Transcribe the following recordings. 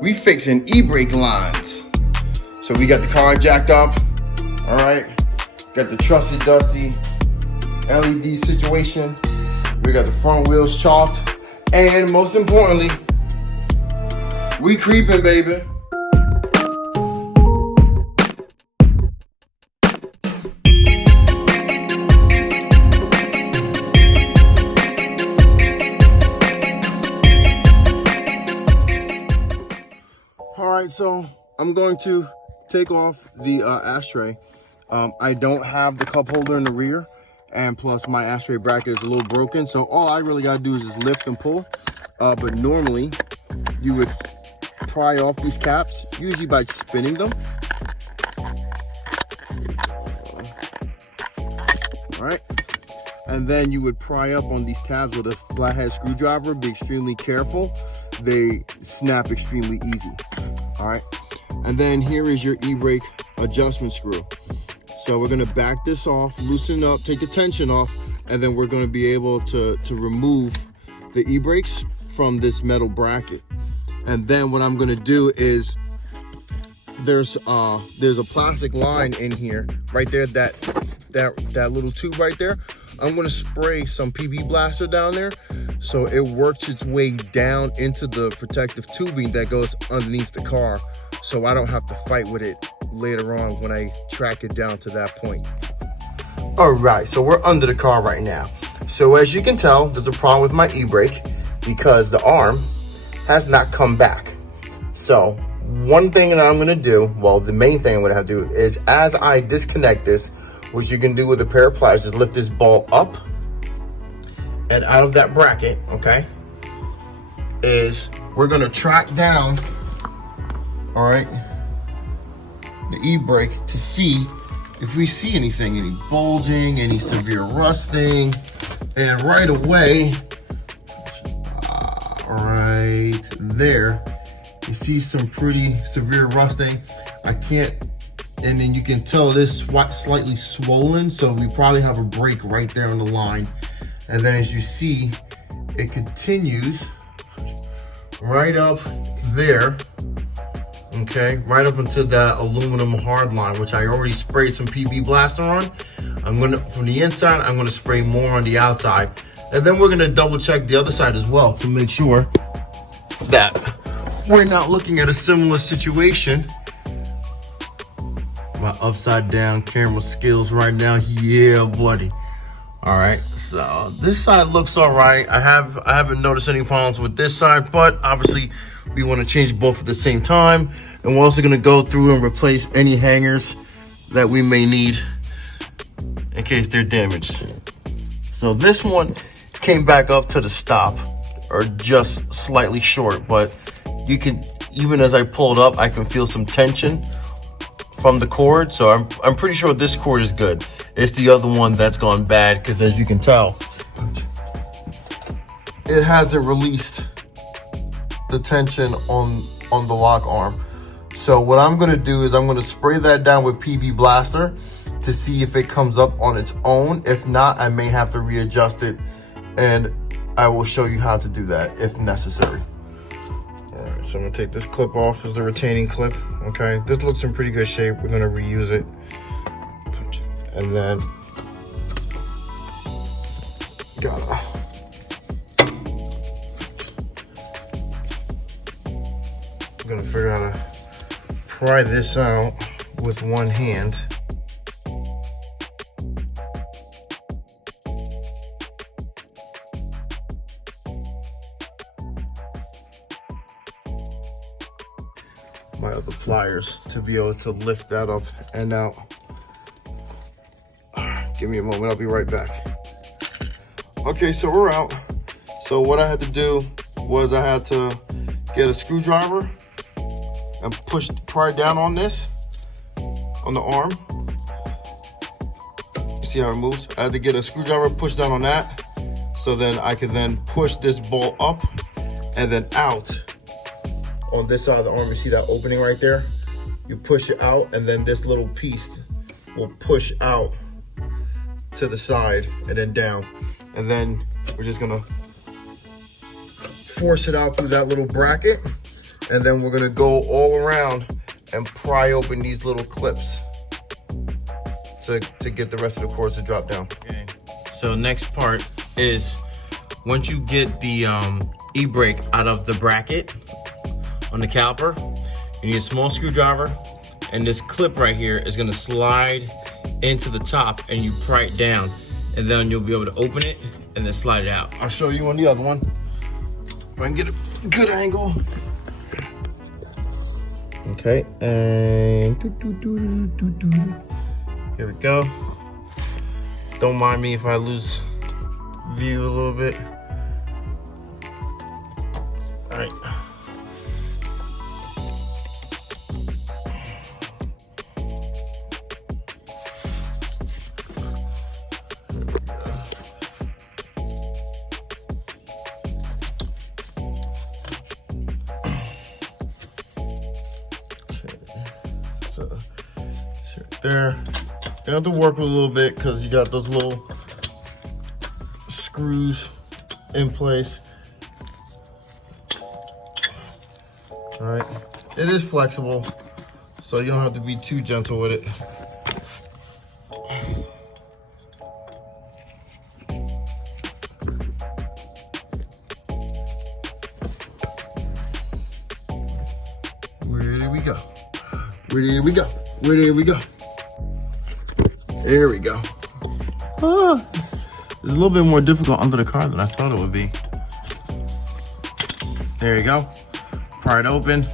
we fixing eBrake lines. So we got the car jacked up, all right? Got the trusted dusty LED situation. We got the front wheels chalked. And most importantly, we creeping, baby. All right, so I'm going to take off the ashtray. I don't have the cup holder in the rear, and plus my ashtray bracket is a little broken, so all I really gotta do is just lift and pull. But normally you would pry off these caps, usually by spinning them. All right, and then you would pry up on these tabs with a flathead screwdriver. Be extremely careful, they snap extremely easy. All right, and then here is your eBrake adjustment screw. So we're gonna back this off, loosen up, take the tension off, and then we're gonna be able to remove the eBrakes from this metal bracket. And then what I'm gonna do is, there's a plastic line in here, right there, that little tube right there. I'm gonna spray some PB Blaster down there so it works its way down into the protective tubing that goes underneath the car, so I don't have to fight with it later on when I track it down to that point. All right, so we're under the car right now. So as you can tell, there's a problem with my eBrake because the arm has not come back. So one thing that I'm gonna do, well, the main thing I'm gonna have to do is, as I disconnect this, which you can do with a pair of pliers, just lift this ball up and out of that bracket, okay, is we're gonna track down, all right, the eBrake to see if we see anything, any bulging, any severe rusting. And right away, right there, you see some pretty severe rusting. I can't, and then you can tell this slightly swollen, so we probably have a break right there on the line. And then as you see, it continues right up there, okay, right up into that aluminum hard line, which I already sprayed some PB Blaster on. I'm gonna, from the inside, I'm gonna spray more on the outside. And then we're gonna double check the other side as well to make sure that we're not looking at a similar situation. My upside down camera skills right now, yeah, buddy. All right, so this side looks all right. I haven't noticed any problems with this side, but obviously we want to change both at the same time. And we're also going to go through and replace any hangers that we may need in case they're damaged. So this one came back up to the stop, or just slightly short, but you can, even as I pulled up, I can feel some tension from the cord. So I'm pretty sure this cord is good. It's the other one that's gone bad, because as you can tell, it hasn't released the tension on the lock arm. So what I'm gonna do is I'm gonna spray that down with PB Blaster to see if it comes up on its own. If not, I may have to readjust it, and I will show you how to do that if necessary. All right, so I'm gonna take this clip off as the retaining clip. Okay, this looks in pretty good shape. We're gonna reuse it. And then I'm gonna figure out how to pry this out with one hand. My other pliers to be able to lift that up and out. Give me a moment, I'll be right back. Okay, so we're out. So what I had to do was I had to get a screwdriver and pry down on this, on the arm. You see how it moves? I had to get a screwdriver, push down on that, so then I could then push this ball up and then out on this side of the arm. You see that opening right there? You push it out, and then this little piece will push out to the side and then down. And then we're just gonna force it out through that little bracket. And then we're gonna go all around and pry open these little clips to get the rest of the cords to drop down. Okay. So next part is once you get the e-brake out of the bracket on the caliper, you need a small screwdriver, and this clip right here is gonna slide into the top and you pry it down, and then you'll be able to open it and then slide it out. I'll show you on the other one. If I can get a good angle. Okay, and here we go. Don't mind me if I lose view a little bit. All right. There, you have to work with a little bit because you got those little screws in place. All right, it is flexible, so you don't have to be too gentle with it. Where did we go? Where did we go? Where did we go? There we go. Ah, it's a little bit more difficult under the car than I thought it would be. There you go. Pry it open.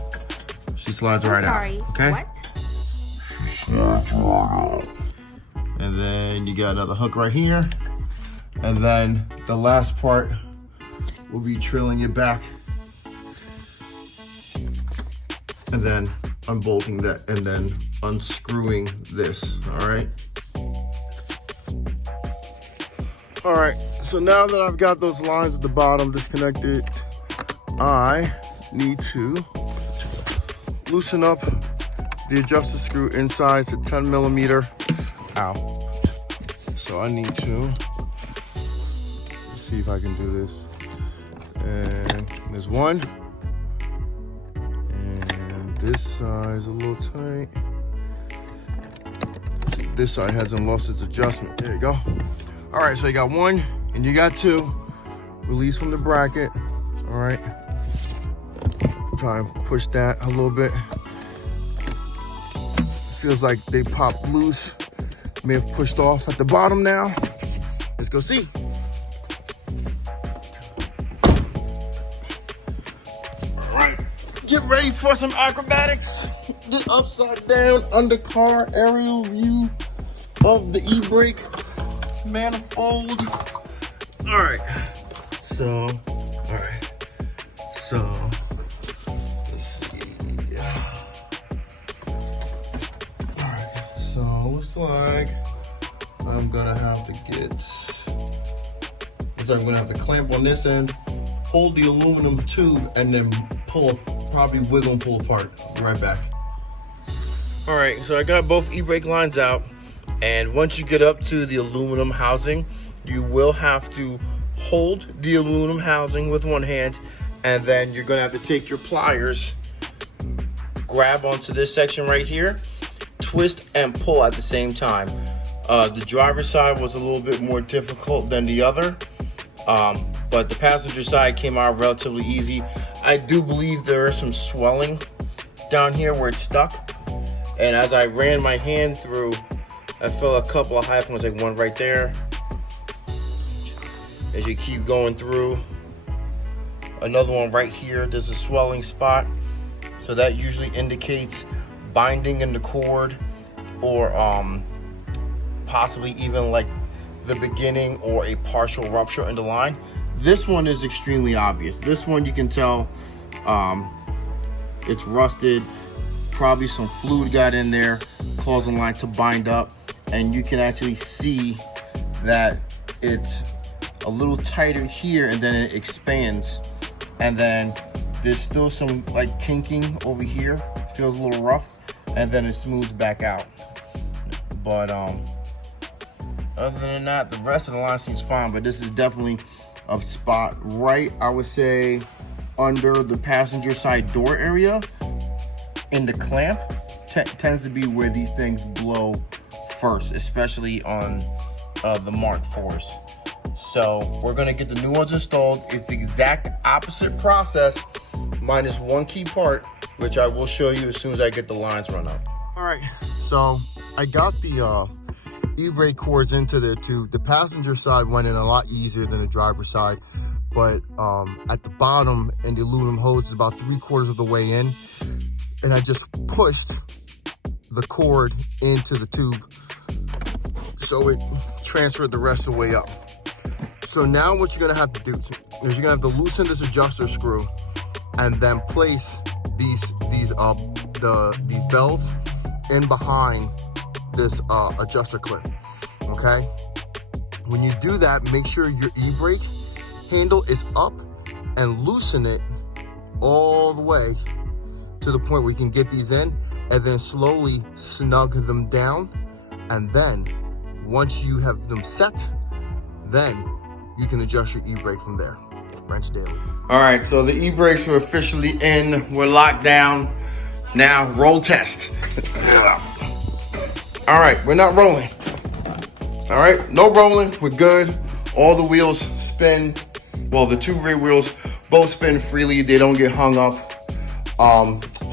She slides right out. Okay? What? Slides right out. And then you got another hook right here. And then the last part will be drilling it back. And then unbolting that and then unscrewing this, all right? All right, so now that I've got those lines at the bottom disconnected, I need to loosen up the adjuster screw inside. It's a 10 millimeter. Ow. So I need to see if I can do this. And there's one. And this side is a little tight. This side hasn't lost its adjustment. There you go. All right, so you got one and you got two. Release from the bracket. All right. Try and push that a little bit. Feels like they popped loose. May have pushed off at the bottom now. Let's go see. All right, get ready for some acrobatics. The upside down undercar aerial view of the e-brake manifold. All right, so let's see. All right, so looks like I'm gonna have to clamp on this end, hold the aluminum tube, and then probably wiggle and pull apart. I'll be right back. All right, so I got both e-brake lines out. And once you get up to the aluminum housing, you will have to hold the aluminum housing with one hand, and then you're gonna have to take your pliers, grab onto this section right here, twist and pull at the same time. The driver's side was a little bit more difficult than the other, but the passenger side came out relatively easy. I do believe there is some swelling down here where it's stuck, and as I ran my hand through, I felt a couple of high points, like one right there. As you keep going through, another one right here, there's a swelling spot. So that usually indicates binding in the cord, or possibly even like the beginning or a partial rupture in the line. This one is extremely obvious. This one you can tell it's rusted. Probably some fluid got in there, causing the line to bind up. And you can actually see that it's a little tighter here, and then it expands. And then there's still some like kinking over here. Feels a little rough, and then it smooths back out. But other than that, the rest of the line seems fine. But this is definitely a spot right, I would say, under the passenger side door area in the clamp tends to be where these things blow first, especially on the Mark IVs. So we're gonna get the new ones installed. It's the exact opposite process, minus one key part, which I will show you as soon as I get the lines run up. All right, so I got the e-brake cords into there too. The passenger side went in a lot easier than the driver's side, but at the bottom and the aluminum hose is about 3/4 of the way in, and I just pushed the cord into the tube so it transferred the rest of the way up. So now what you're gonna have to do is you're gonna have to loosen this adjuster screw and then place these belts in behind this adjuster clip, okay? When you do that, make sure your e-brake handle is up and loosen it all the way to the point where you can get these in, and then slowly snug them down. And then once you have them set, then you can adjust your e-brake from there. Wrench Daily. All right, so the e-brakes were officially in. We're locked down. Now roll test. All right, we're not rolling. All right, no rolling, we're good. All the wheels spin. Well, the two rear wheels both spin freely. They don't get hung up.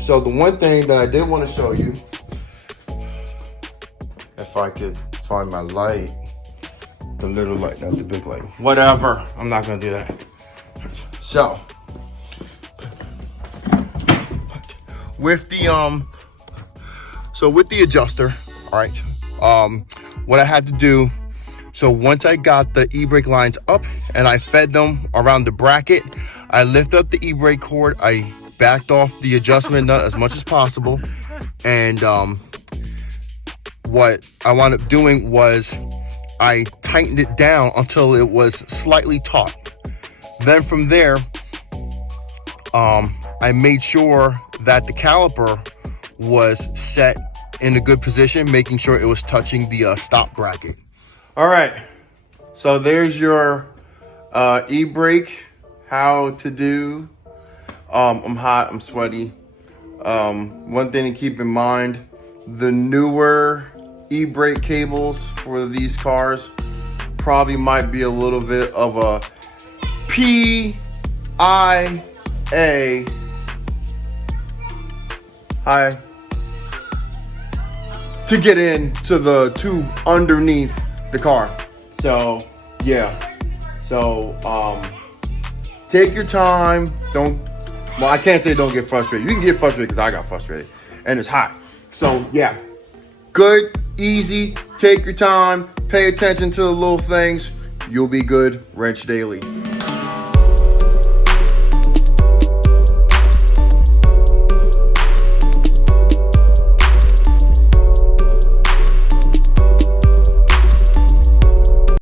So the one thing that I did want to show you, if I could find my light, the little light, not the big light. Whatever, I'm not gonna do that. So, with the with the adjuster, all right, what I had to do, so once I got the e-brake lines up and I fed them around the bracket, I lift up the e-brake cord, I backed off the adjustment nut as much as possible, and what I wound up doing was I tightened it down until it was slightly taut. Then from there, I made sure that the caliper was set in a good position, making sure it was touching the stop bracket. All right, so there's your e-brake, how to do. I'm hot, I'm sweaty. One thing to keep in mind, the newer e-brake cables for these cars probably might be a little bit of a PIA high to get into the tube underneath the car. So yeah, so take your time. Well, I can't say don't get frustrated. You can get frustrated because I got frustrated and it's hot. So yeah, good, easy, take your time, pay attention to the little things. You'll be good. Wrench Daily.